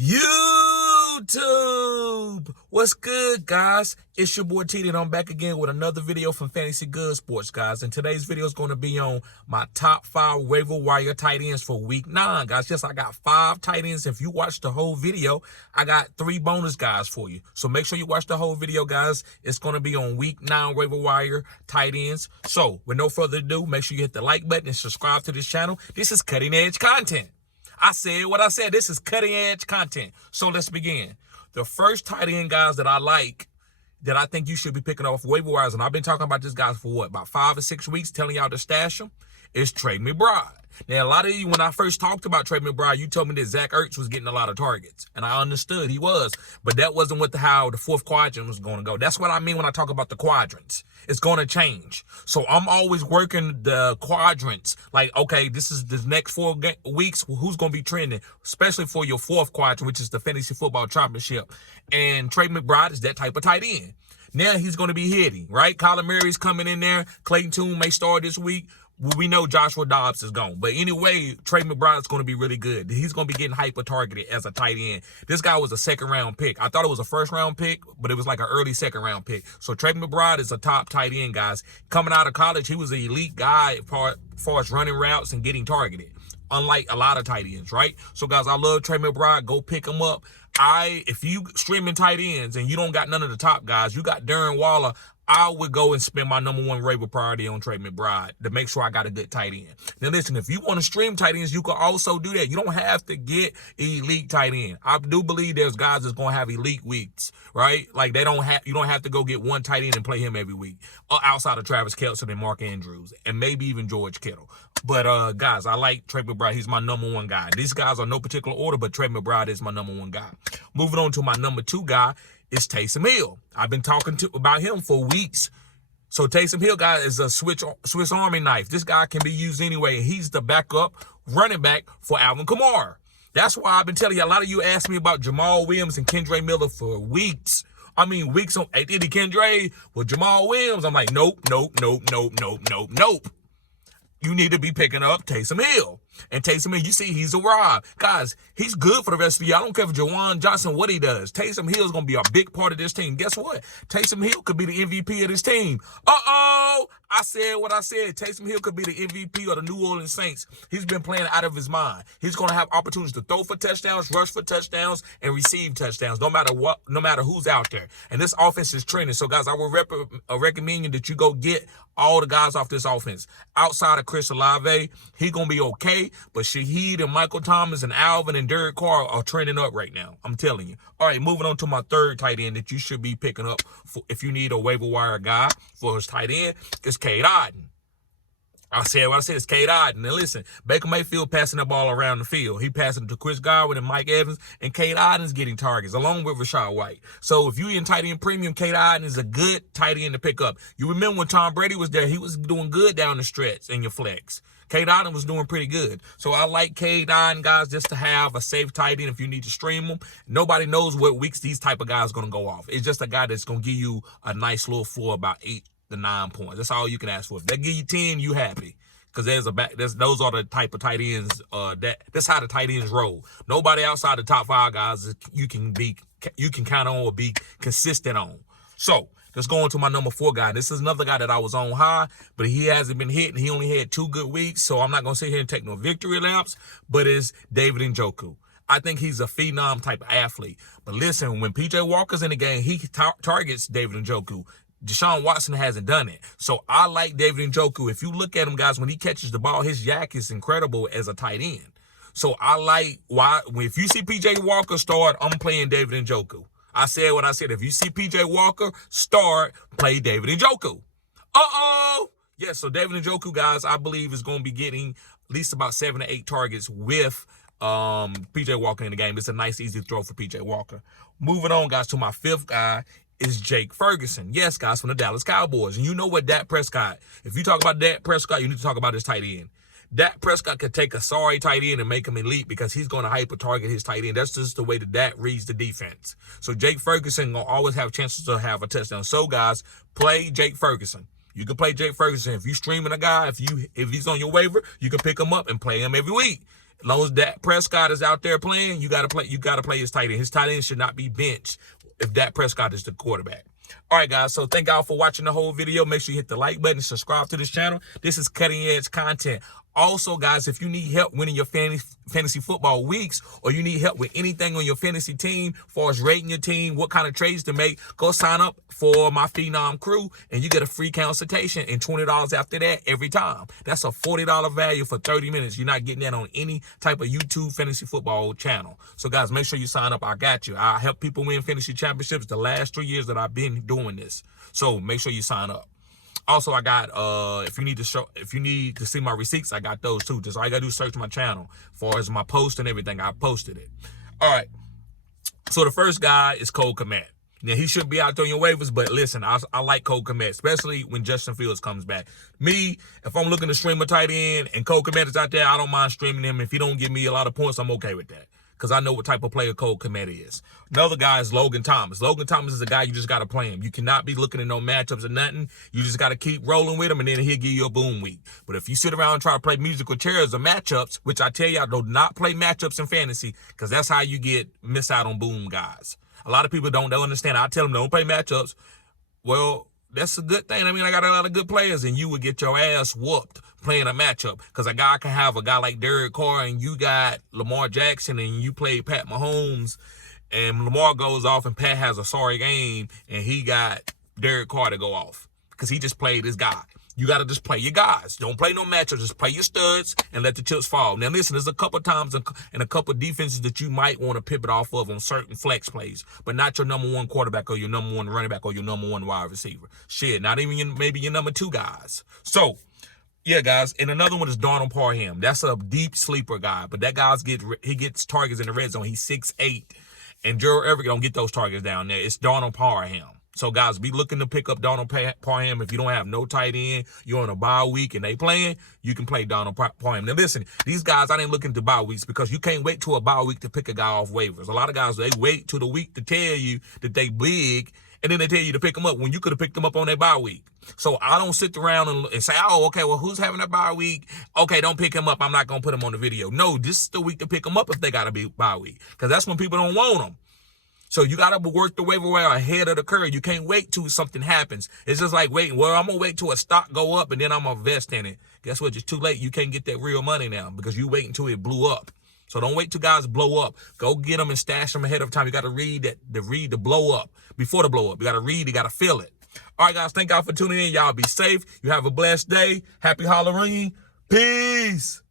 YouTube, what's good, guys? It's your boy T, and I'm back again with another video from Fantasy Good Sports, guys. And today's video is going to be on my top 5 waiver wire tight ends for week 9, guys. Yes, I got 5 tight ends. If you watch the whole video, I got 3 bonus guys for you. So make sure you watch the whole video, guys. It's going to be on week 9 waiver wire tight ends. So with no further ado, make sure you hit the like button and subscribe to this channel. This is cutting edge content. I said what I said. This is cutting edge content. So let's begin. The first tight end, guys, that I like, that I think you should be picking off waiver wires, and I've been talking about this guy for what, about 5 or 6 weeks, telling y'all to stash him, is Trey McBride. Now, a lot of you, when I first talked about Trey McBride, you told me that Zach Ertz was getting a lot of targets, and I understood he was, but that wasn't how the fourth quadrant was going to go. That's what I mean when I talk about the quadrants. It's going to change. So I'm always working the quadrants. Like, okay, this is the next 4 weeks. Who's going to be trending, especially for your fourth quadrant, which is the fantasy football championship. And Trey McBride is that type of tight end. Now he's going to be hitting, right? Kyler Murray's coming in there. Clayton Tune may start this week. We know Joshua Dobbs is gone. But anyway, Trey McBride is going to be really good. He's going to be getting hyper-targeted as a tight end. This guy was a second-round pick. I thought it was a first-round pick, but it was like an early second-round pick. So Trey McBride is a top tight end, guys. Coming out of college, he was an elite guy as far as running routes and getting targeted, unlike a lot of tight ends, right? So, guys, I love Trey McBride. Go pick him up. If you streaming tight ends and you don't got none of the top guys, you got Darren Waller, I would go and spend my #1 waiver priority on Trey McBride to make sure I got a good tight end. Now, listen, if you want to stream tight ends, you can also do that. You don't have to get elite tight end. I do believe there's guys that's going to have elite weeks, right? Like, you don't have to go get one tight end and play him every week, outside of Travis Kelce and Mark Andrews, and maybe even George Kittle. But, guys, I like Trey McBride. He's my #1 guy. These guys are no particular order, but Trey McBride is my #1 guy. Moving on to my #2 guy, it's Taysom Hill. I've been talking about him for weeks. So Taysom Hill, guy, is a Swiss Army knife. This guy can be used anyway. He's the backup running back for Alvin Kamara. That's why I've been telling you. A lot of you asked me about Jamal Williams and Kendre Miller for weeks. I mean, weeks on, hey, did he Kendre with Jamal Williams? I'm like, nope. You need to be picking up Taysom Hill. And Taysom Hill, you see, he's arrived. Guys, he's good for the rest of you. I don't care if Jawan Johnson, what he does. Taysom Hill is going to be a big part of this team. Guess what? Taysom Hill could be the MVP of this team. Uh-oh! I said what I said. Taysom Hill could be the MVP of the New Orleans Saints. He's been playing out of his mind. He's going to have opportunities to throw for touchdowns, rush for touchdowns, and receive touchdowns, no matter who's out there. And this offense is trending. So, guys, I would recommend you that you go get all the guys off this offense. Outside of Chris Olave, he's going to be okay. But Shaheed and Michael Thomas and Alvin and Derek Carr are trending up right now. I'm telling you. All right, moving on to my third tight end that you should be picking up if you need a waiver wire guy for his tight end. It's Cade Otton. I said what I said. It's Cade Otton. Now listen, Baker Mayfield passing the ball around the field. He passing it to Chris Godwin and Mike Evans, and Cade Otton's getting targets along with Rashad White. So if you in tight end premium, Cade Otton is a good tight end to pick up. You remember when Tom Brady was there, he was doing good down the stretch in your flex. Cade Otton was doing pretty good. So I like Cade Otton, guys, just to have a safe tight end if you need to stream them. Nobody knows what weeks these type of guys are going to go off. It's just a guy that's going to give you a nice little floor, about 8 to 9 points. That's all you can ask for. If they give you 10, you happy. Because those are the type of tight ends, that's how the tight ends roll. Nobody outside the top 5 guys you can count on or be consistent on. So let's go on to my #4 guy. This is another guy that I was on high, but he hasn't been hitting. He only had 2 good weeks, so I'm not going to sit here and take no victory laps, but it's David Njoku. I think he's a phenom type of athlete. But listen, when P.J. Walker's in the game, he targets David Njoku. Deshaun Watson hasn't done it. So I like David Njoku. If you look at him, guys, when he catches the ball, his yak is incredible as a tight end. So I like if you see P.J. Walker start, I'm playing David Njoku. I said what I said. If you see P.J. Walker start, play David Njoku. Uh-oh! Yeah, so David Njoku, guys, I believe is going to be getting at least about 7 to 8 targets with P.J. Walker in the game. It's a nice, easy throw for P.J. Walker. Moving on, guys, to my 5th guy is Jake Ferguson. Yes, guys, from the Dallas Cowboys. And you know what, Dak Prescott, if you talk about Dak Prescott, you need to talk about his tight end. Dak Prescott could take a sorry tight end and make him elite because he's going to hyper-target his tight end. That's just the way that Dak reads the defense. So Jake Ferguson will always have chances to have a touchdown. So, guys, play Jake Ferguson. You can play Jake Ferguson. If you streaming a guy, if he's on your waiver, you can pick him up and play him every week. As long as Dak Prescott is out there playing, you gotta play his tight end. His tight end should not be benched if Dak Prescott is the quarterback. All right, guys. So thank y'all for watching the whole video. Make sure you hit the like button, subscribe to this channel. This is cutting edge content. Also, guys, if you need help winning your fantasy football weeks, or you need help with anything on your fantasy team, as far as rating your team, what kind of trades to make, go sign up for my Phenom crew, and you get a free consultation and $20 after that every time. That's a $40 value for 30 minutes. You're not getting that on any type of YouTube fantasy football channel. So, guys, make sure you sign up. I got you. I help people win fantasy championships the last 3 years that I've been doing this. So make sure you sign up. Also, I got if you need to see my receipts, I got those too. Just all you gotta do is search my channel. As far as my post and everything, I posted it. All right. So the first guy is Cole Kmet. Now, he should be out there on your waivers, but listen, I like Cole Kmet, especially when Justin Fields comes back. Me, if I'm looking to stream a tight end and Cole Kmet is out there, I don't mind streaming him. If he don't give me a lot of points, I'm okay with that, because I know what type of player Cole Kmet is. Another guy is Logan Thomas. Logan Thomas is a guy you just got to play him. You cannot be looking at no matchups or nothing. You just got to keep rolling with him, and then he'll give you a boom week. But if you sit around and try to play musical chairs or matchups, which I tell you, I do not play matchups in fantasy, because that's how you miss out on boom guys. A lot of people don't understand. I tell them don't play matchups. Well, that's a good thing. I mean, I got a lot of good players, and you would get your ass whooped playing a matchup, because a guy can have a guy like Derek Carr, and you got Lamar Jackson, and you play Pat Mahomes, and Lamar goes off, and Pat has a sorry game, and he got Derek Carr to go off because he just played his guy. You got to just play your guys. Don't play no matchups. Just play your studs and let the chips fall. Now, listen, there's a couple times and a couple defenses that you might want to pivot off of on certain flex plays, but not your number one quarterback or your number one running back or your number one wide receiver. Shit, not even maybe your number two guys. So, yeah, guys, and another one is Donald Parham. That's a deep sleeper guy, but that he gets targets in the red zone. He's 6'8", and Gerald Everett don't get those targets down there. It's Donald Parham. So, guys, be looking to pick up Donald Parham. If you don't have no tight end, you're on a bye week and they playing, you can play Donald Parham. Now, listen, these guys, I ain't looking to bye weeks, because you can't wait till a bye week to pick a guy off waivers. A lot of guys, they wait till the week to tell you that they big, and then they tell you to pick them up when you could have picked them up on their bye week. So I don't sit around and say, oh, okay, well, who's having a bye week? Okay, don't pick him up. I'm not going to put him on the video. No, this is the week to pick him up if they got to be bye week, because that's when people don't want them. So you got to work the waiver wire ahead of the curve. You can't wait till something happens. It's just like waiting. Well, I'm going to wait till a stock go up and then I'm going to invest in it. Guess what? It's too late. You can't get that real money now because you wait until it blew up. So don't wait till guys blow up. Go get them and stash them ahead of time. You got to read the blow up before the blow up. You got to read. You got to feel it. All right, guys. Thank y'all for tuning in. Y'all be safe. You have a blessed day. Happy Halloween. Peace.